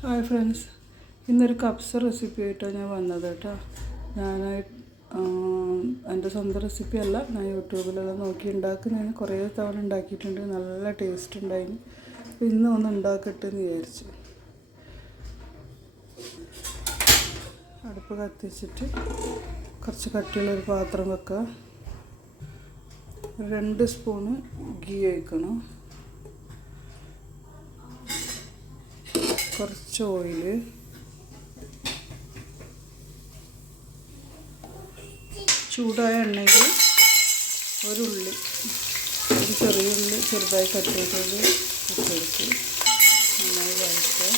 Hi friends, ഇന്നൊരു കപ്സ recipe ആയിട്ടാണ് ഞാൻ വന്നത് കേട്ടോ. ഞാൻ എൻ്റെ സ്വന്തം റെസിപ്പി അല്ല, ഞാൻ യൂട്യൂബിലെല്ലാം നോക്കി ഉണ്ടാക്കുന്നതിന് കുറേ തവണ ഉണ്ടാക്കിയിട്ടുണ്ട്. നല്ല ടേസ്റ്റ് ഉണ്ടായിരുന്നു. അപ്പോൾ ഇന്ന് ഒന്ന് ഉണ്ടാക്കട്ടെ എന്ന് വിചാരിച്ചു. അടുപ്പ് കത്തിച്ചിട്ട് കുറച്ച് കട്ടിയുള്ളൊരു പാത്രം വെക്കുക. 2 സ്പൂണ് ഗീ ഒഴിക്കണം. കുറച്ച് ഓയിൽ, ചൂടായ എണ്ണയിൽ ഒരു ചെറിയ ഉള്ളി ചെറുതായി കട്ട് ചെയ്തത് ഇട്ടെടുത്ത് നന്നായി വഴറ്റുക.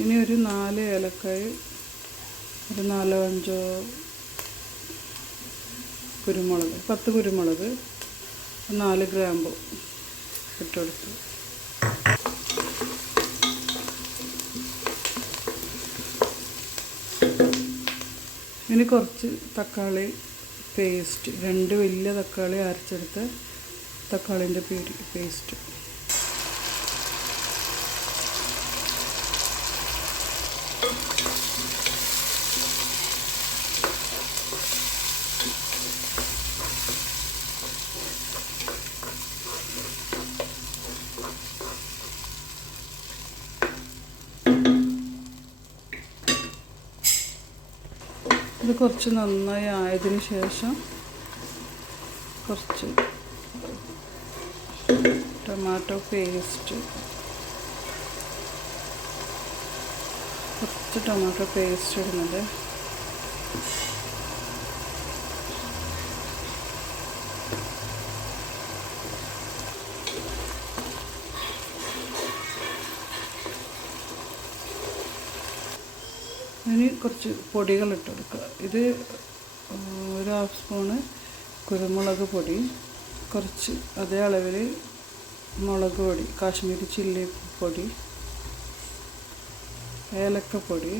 ഇനി ഒരു 4 ഏലക്കായ, ഒരു 4-5 കുരുമുളക്, 10 കുരുമുളക്, 4 ഗ്രാമ്പു ഇട്ടെടുത്തു. ഇനി കുറച്ച് തക്കാളി പേസ്റ്റ്, 2 വലിയ തക്കാളി അരച്ചെടുത്ത തക്കാളിൻ്റെ പേസ്റ്റ്. ഇത് കുറച്ച് നന്നായി ആയതിന് ശേഷം കുറച്ച് ടൊമാറ്റോ പേസ്റ്റ് ഇടുന്നത്. ഇനി കുറച്ച് പൊടികൾ ഇട്ട് കൊടുക്കുക. ഇത് ഒരു 1/2 സ്പൂണ് കുരുമുളക് പൊടി, കുറച്ച് അതേ അളവിൽ മുളക് പൊടി, കാശ്മീരി ചില്ലി പൊടി, ഏലക്കപ്പൊടി,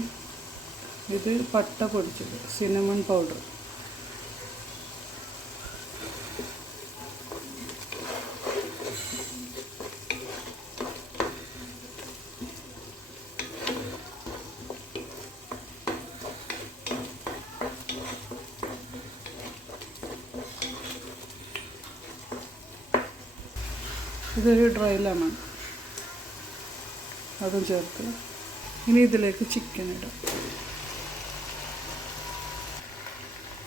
ഇത് പട്ട പൊടിച്ചത്, സിനമൺ പൗഡർ, ഇതൊരു ഡ്രൈ ലെമൺ, അതും ചേർത്ത്. ഇനി ഇതിലേക്ക് ചിക്കൻ ഇടാം.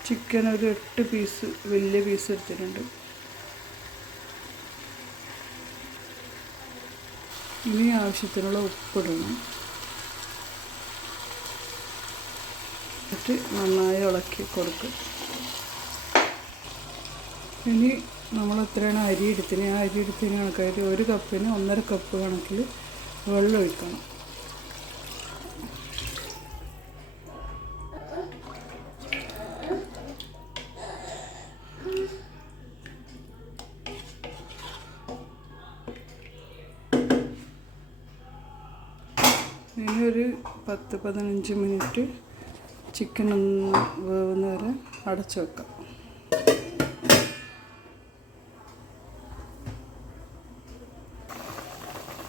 ചിക്കൻ ഒരു 8 പീസ്, വലിയ പീസ് എടുത്തിട്ടുണ്ട്. ഇനി ആവശ്യത്തിനുള്ള ഉപ്പിടണം. എന്നിട്ട് നന്നായി ഇളക്കി കൊടുക്കും. ഇനി നമ്മൾ എത്രയാണ് അരി എടുത്തിന്, ആ അരി എടുത്തതിന് കണക്കായിട്ട് 1 കപ്പിന് 1.5 കപ്പ് കണക്കിൽ വെള്ളം ഒഴിക്കണം. ഇനി ഒരു 10-15 മിനിറ്റ് ചിക്കൻ ഒന്ന് വേവുന്ന വരെ അടച്ചു വെക്കാം.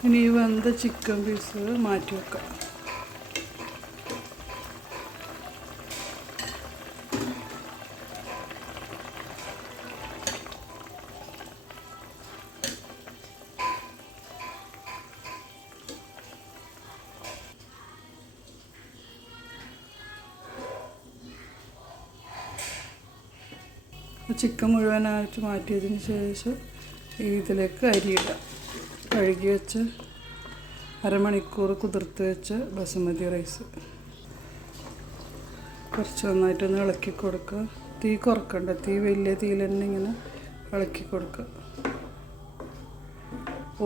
ഇനി ഈ വെന്ത ചിക്കൻ പീസുകൾ മാറ്റി വെക്കാം. ചിക്കൻ മുഴുവനായിട്ട് മാറ്റിയതിന് ശേഷം ഇതിലേക്ക് അരിയിടാം. കഴുകി വെച്ച് അരമണിക്കൂർ കുതിർത്ത് വെച്ച ബസുമതി റൈസ് കുറച്ച് നന്നായിട്ടൊന്ന് ഇളക്കി കൊടുക്കുക. തീ കുറക്കണ്ട, തീ വലിയ തീയിൽ തന്നെ ഇങ്ങനെ ഇളക്കി കൊടുക്കുക.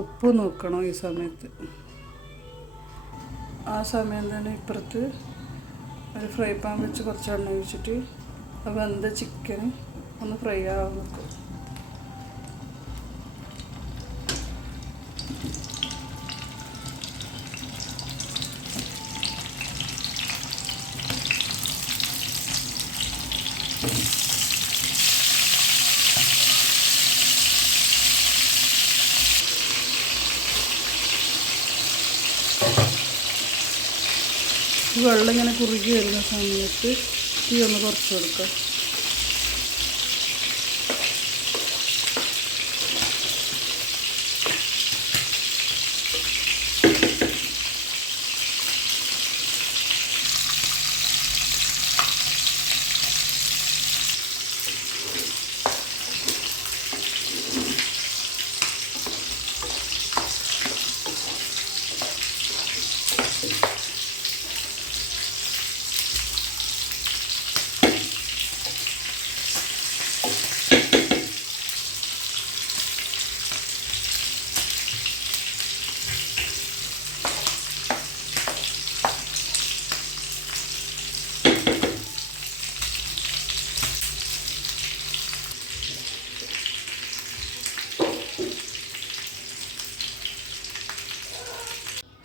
ഉപ്പ് നോക്കണം ഈ സമയത്ത്. ആ സമയം തന്നെ ഇപ്പുറത്ത് ഒരു ഫ്രൈ പാൻ വെച്ച് കുറച്ച് എണ്ണ ഒഴിച്ചിട്ട് വെന്ത ചിക്കൻ ഒന്ന് ഫ്രൈ ആവാൻ വെക്കും. ഈ വെള്ളം ഇങ്ങനെ കുറുകി വരുന്ന സമയത്ത് തീ ഒന്ന് കുറച്ച് കൊടുക്കുക.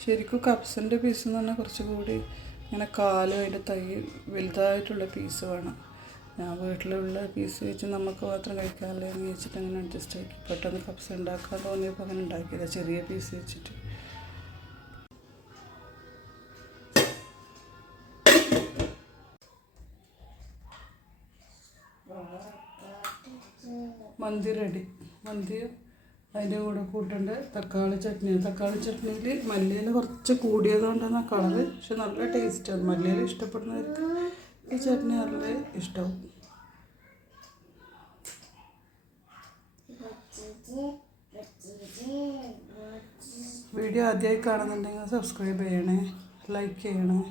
ശരിക്കും കപ്സിൻ്റെ പീസ് എന്ന് പറഞ്ഞാൽ കുറച്ചുകൂടി ഇങ്ങനെ കാലും അതിൻ്റെ തൈ വലുതായിട്ടുള്ള പീസ് വേണം. ഞാൻ വീട്ടിലുള്ള പീസ് വെച്ച് നമുക്ക് മാത്രം കഴിക്കാമല്ലോ എന്ന് വെച്ചിട്ട് അങ്ങനെ അഡ്ജസ്റ്റ് ആക്കി പെട്ടെന്ന് കപ്സ് ഉണ്ടാക്കാൻ തോന്നിയപ്പോൾ അങ്ങനെ ഉണ്ടാക്കിയത് ചെറിയ പീസ് വെച്ചിട്ട്. മന്തി റെഡി. മന്തി അതിൻ്റെ കൂടെ കൂട്ടേണ്ട തക്കാളി ചട്നി. തക്കാളി ചട്നിയിൽ മല്ലിയില കുറച്ച് കൂടിയതുകൊണ്ടാണ് ആ കളറ്, പക്ഷെ നല്ല ടേസ്റ്റാണ്. മല്ലിയില ഇഷ്ടപ്പെടുന്നവർക്ക് ഈ ചട്നി നല്ല ഇഷ്ടവും. വീഡിയോ ആദ്യമായി കാണുന്നുണ്ടെങ്കിൽ സബ്സ്ക്രൈബ് ചെയ്യണേ, ലൈക്ക് ചെയ്യണേ.